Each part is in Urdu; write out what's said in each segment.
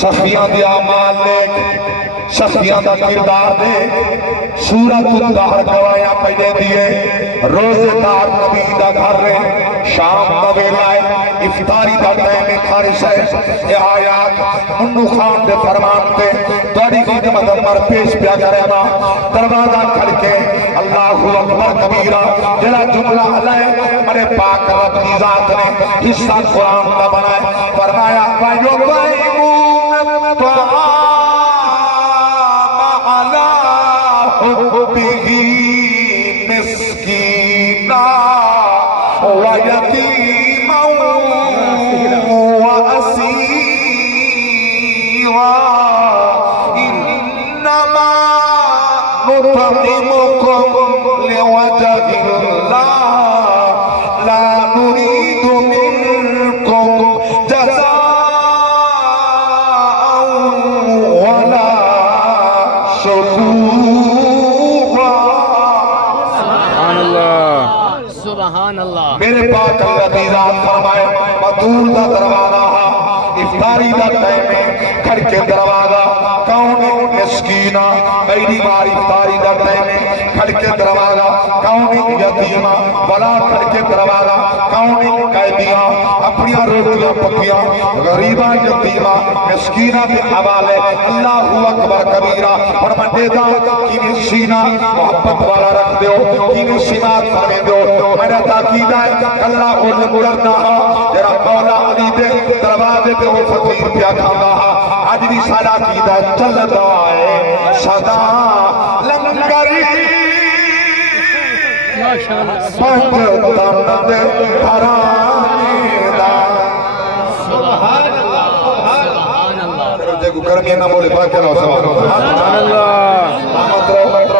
سخیاں دی آمال لیک سخیاں دا کردار دے سورت الدہر گوائیاں پیدے دیئے روزے دار نبی دا گھر رہے شام دا ویلائے افطاری دا ٹائم خارش ہے یہ آیات منو خان دے فرمان تے دوڑی خدمت عمر پیش پیا کرے نا دروازہ کھڑ کے اللہ اکبر کبیرہ جلا جملہ علیہ مرے پاک رب کی ذات نے حصہ قرآن دا بنائے فرمایا وَيُطْعِمُونَ الطَّعَامَ عَلَىٰ حُبِّهِ مِسْكِينًا وَيَتِيمًا وَأَسِيرًا إِنَّمَا نُطْعِمُكُمْ لِوَجْهِ اللَّهِ لَا نُرِيدُ مِنكُمْ جَزَاءً وَلَا شُكُورًا سبحان اللہ میرے پاک اللہ کی ذات فرمائے مدور دا دروازہ افطاری دا ٹائم کھڑ کے دروازہ کون مسکینہ میری مار افطاری دا ٹائم کھڑ کے دروازہ کون یتیمہ بلا کھڑ کے دروازہ کون قیدیاں اپنی روٹیاں پکیاں غریبہ یتیمہ مسکینہ کے حوالے اللہ اکبر کبیرہ اور منڈے دا کینی سینہ محبت والا رکھ دیو کینی سینات فرمین دیو میرا تاکید ہے اللہ کو نگرنا جرا مولا علی دے دروازے پہ وہ فقیر پیا کھانا آج بھی سارا کیدہ چلتا ہے صدا لنگری پنج تمد حرامی دا سبحان اللہ سبحان اللہ دیکھو گرمی نہ بولے پاکے رہو سبحان اللہ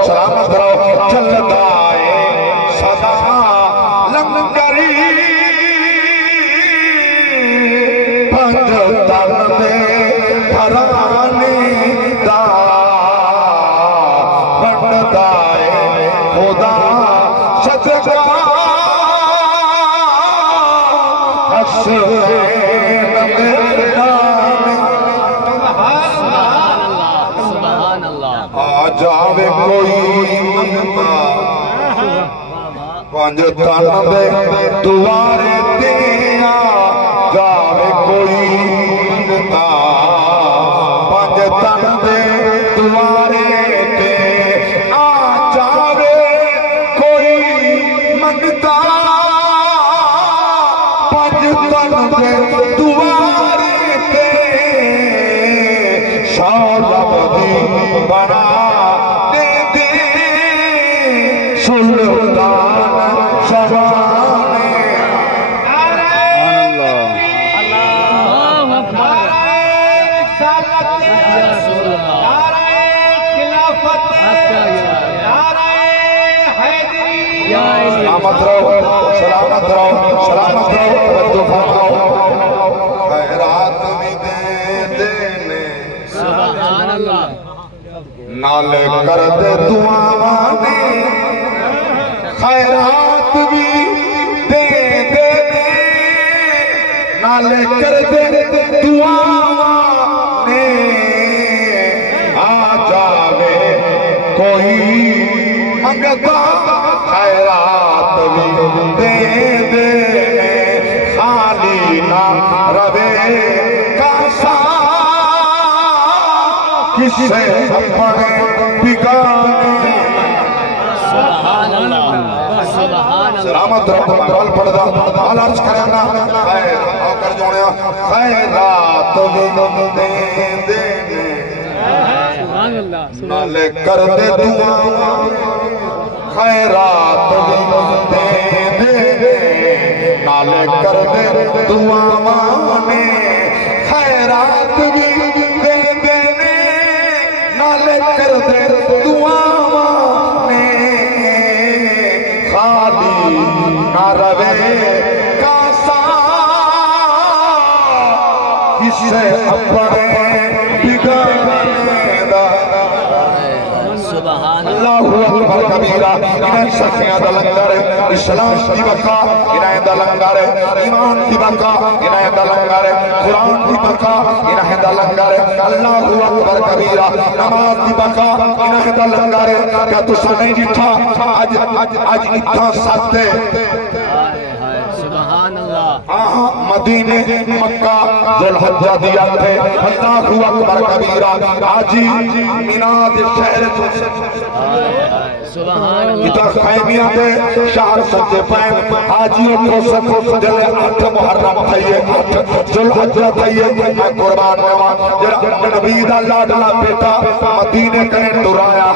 سلامت رہو چلتا ہے صدا لنگری پنج تمد حرامی دا بڑھتا ہے خدا صدقہ حسین مردانی سبحان اللہ آ جاوے کوئی منگتا پانچ تن دے دوارے دیا جاوے کوئی منگتا پانچ تن دے دوارے دے آ جاوے کوئی منگتا پانچ تن دے دوارے دے شالب دی بنا دے دے سلطان شہانے سلامت رہو سلامت رہو سلامت رہو توجہ فرماؤ خیرات بھی دے دینے سبحان اللہ نالے کر دے دعاوانے خیرات بھی دے دینے نالے کر دے دعاوانے آ جاوے کوئی منگتا خیرات بھی دے دے خالی نہ روے کاسا کسے اپنے بگانے سبحان اللہ سبحان اللہ سلامت رب مال پڑھدا مال عرض کرنا خیر آ کر جوڑیا خیرات بھی دے دے سبحان اللہ نالے کر دے دعا خیرات بھی دے دے نالے کر دے دعا مانے خیرات بھی دے دے نالے کر دے دعا مانے خالی نہ روے کاسا کسے اپنے بگانے دا سبحان اللہ اکبر کبیرہ انہیں سخیاں دا لنگر ہے اسلام دی بقا انہیں دا لنگر ہے ایمان دی بقا انہیں دا لنگر ہے قرآن دی بقا انہیں دا لنگر ہے اللہ اکبر کبیرہ نماز دی بقا انہیں دا لنگر ہے کیا تسا نہیں جٹھا آج اتھا ساتھ سبحان اللہ مدینے مکہ ذوالحجہ دیا تھے اللہ اکبر کبیرہ آجی مناد شہر سبحان اللہ اتنا خیمیاں دے شہر سجے پائیں آجی اٹھو سکو جلے 8 محرم تھائیے 8 ذوالحجہ تھائیے میں قربان نوان جرہ نبی دا لاڈلا بیٹا مدینے کریں درایا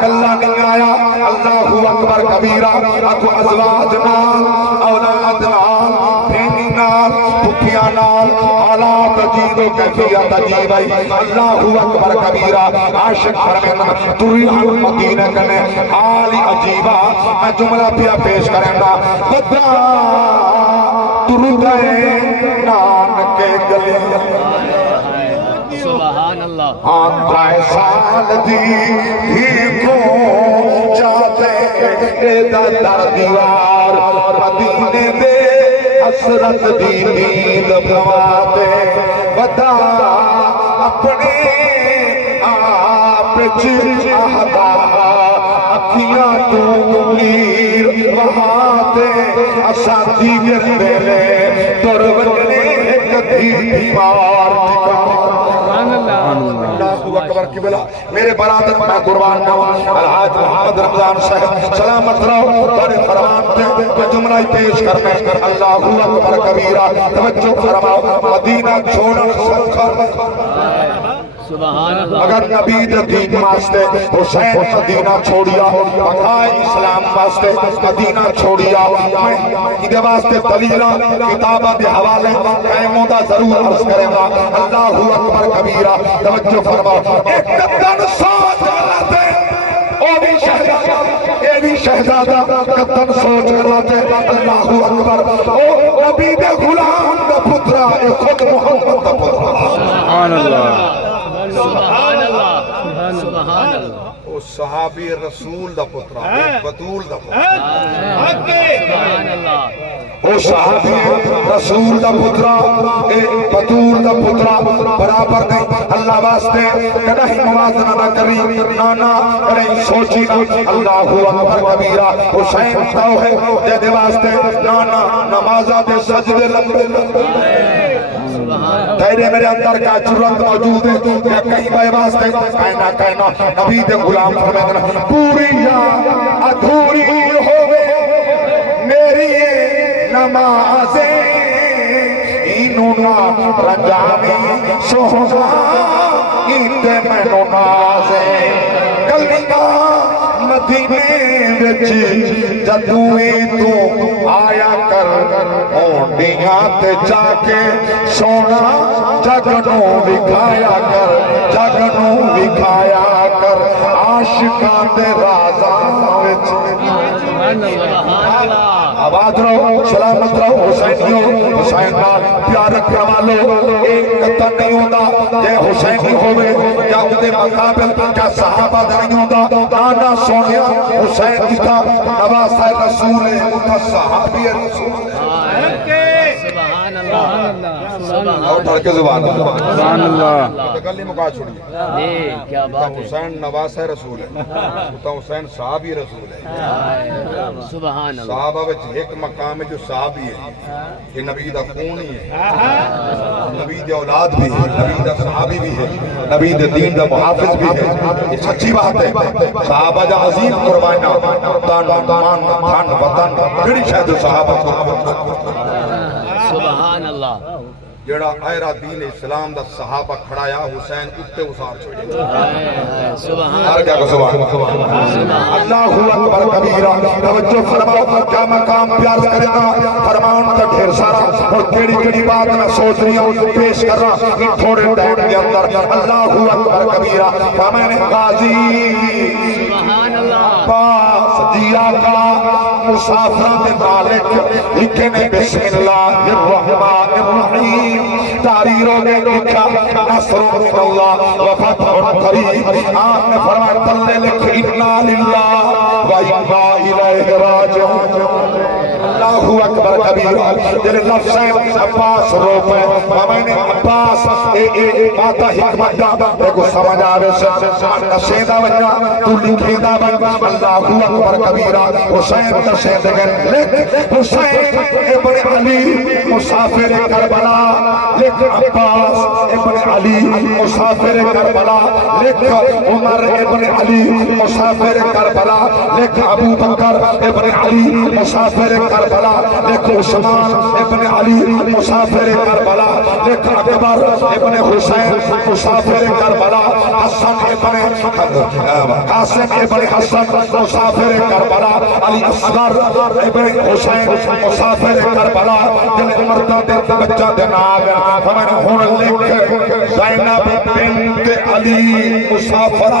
کلہ نہیں آیا اللہ اکبر کبیرہ اکو ازواج نال اولاد نال بھینی نال پکھیاں نال حالات عجیب و کیفیت عجیب ہے اللہ اکبر کبیرہ عاشق فرمین تریحان مدینہ کنے حالی عجیبہ میں جملہ پیا پیش کریں گا خدا تردے نان کے گلی سبحان اللہ آنکھائے سال دی ہی کو جاتے در دیوار مدینے دے حسرت دی نیند بھواتے بتا اپنے آپ چاہتا اکھیاں تو نیر وہاتے اساتی گردے لے در بجنے کدھی دیوار اللہ اکبر قبلہ میرے برادر میں قربان نوان الحاج محمد رمضان صاحب سلامت رہو بڑے فرمان تھے جملہ پیش کرنے اللہ اکبر کبیرہ توجہ فرماؤ مدینہ چھوڑا سکھر سبحان اللہ اگر نبی دین واسطے حسین مدینہ چھوڑیا بقائے اسلام واسطے مدینہ چھوڑیا میں ادھے واسطے دلیلہ کتابہ دے حوالے قیموں دا ضرور عرض کریں گا اللہ اکبر کبیرہ توجہ فرماؤ ایک قدر سوچ کراتے او بھی شہزادہ اے بھی شہزادہ قدر سوچ کراتے اللہ اکبر او نبی دے غلام دا پترہ اے خود محمد دا پترہ سبحان اللہ سبحان اللہ سبحان اللہ او صحابی رسول دا پترہ بطول دا پترہ سبحان اللہ او صحابی رسول دا پترہ بطول دا پترہ برابر نہیں اللہ واسطے کدھیں موازنہ نہ کری نانا کدھیں سوچی نہ اللہ اکبر کبیرہ حسین تاو ہے دے دے واسطے نانا نمازہ دے سجدے لمبے تیرے میرے اندر کا جرت موجود ہے کہ کہیں بے واسطے کہنا نبی دے غلام فرمیدنا پوری یا ادھوری ہوئے میری نمازیں انہوں نا رجامی سوہا اندے میں نمازیں کلمہ مدینے وچ جدوئی تو آیا کر اونڈیاں تے جا کے سونا جگنوں دکھایا کر جگنوں دکھایا کر عاشقاں دے رازاں وچ آباد رہو سلامت رہو حسینیوں حسین نال پیار رکھنے والو ایک قطع نہیں ہوتا جے حسینی ہوئے یا اندے مقابل کیا صحابہ نہیں ہوتا نانا سونیا حسین جتا نواسہ رسول ہے اتھا صحابی رسول ہے سبحان اللہ اور ڈھڑ کے زبان سبحان اللہ گلی مکا چھوڑی کیا بات ہے حسین نواسہ رسول ہے اتھا حسین صحابی رسول ہے سبحان اللہ صحابہ وچ ایک مقام ہے جو صحابی ہے کہ نبی دا خون ہی ہے نبی دے اولاد بھی ہے نبی دا صحابی بھی ہے نبی دے دین دا محافظ بھی ہے یہ سچی بات ہے صحابہ جا عظیم قربانہ تن مان دھن وطن بڑی شاید صحابہ سبحان اللہ جڑا ایرا دین اسلام دا صحابہ کھڑایا حسین اتے اسار چھوڑے سبحان ہر کیا کو سبحان اللہ اکبر کبیرہ توجہ فرماؤ کیا مقام پیار کرے گا فرماؤں تا ڈھیر سارا اور کیڑی کیڑی بات میں سوچ رہی ہوں پیش کر رہا ان تھوڑے ٹائم کے اندر اللہ اکبر کبیرہ فمین غازی سبحان اللہ پاس دیا کا مسافران مالک لکھنے بسم اللہ الرحمن الرحیم تحریروں نے لکھا نصر من اللہ و فتح قریب. آپ نے فرمایا تلے لکھ انا للہ و انا الیہ راجعون. اللہ اکبر کبیرہ. جنہیں لفظ ہے عباس روپے میں نے عباس ماتا حکمت دا ایک سمجھ آوے سے نشیدہ بجا تو لکھیدہ بجا. اللہ اکبر کبیرہ. حسین نشید گئے لکھ حسین ابن علی مسافر کربلا. لکھ عباس ابن علی مسافر کربلا. لکھ عمر ابن علی مسافر کربلا. لکھ ابو بکر ابن علی مسافر کربلا. لکھ عثمان ابن علی مسافر کربلا. لکھ اکبر ابن حسین مسافر کربلا. حسن ابن قاسم ابن حسن مسافر کربلا. علی اصغر ابن حسین مسافر کربلا. دل مردہ دے بچہ دے ناغ ہمیں ہون لکھ زینب بنت علی مسافر.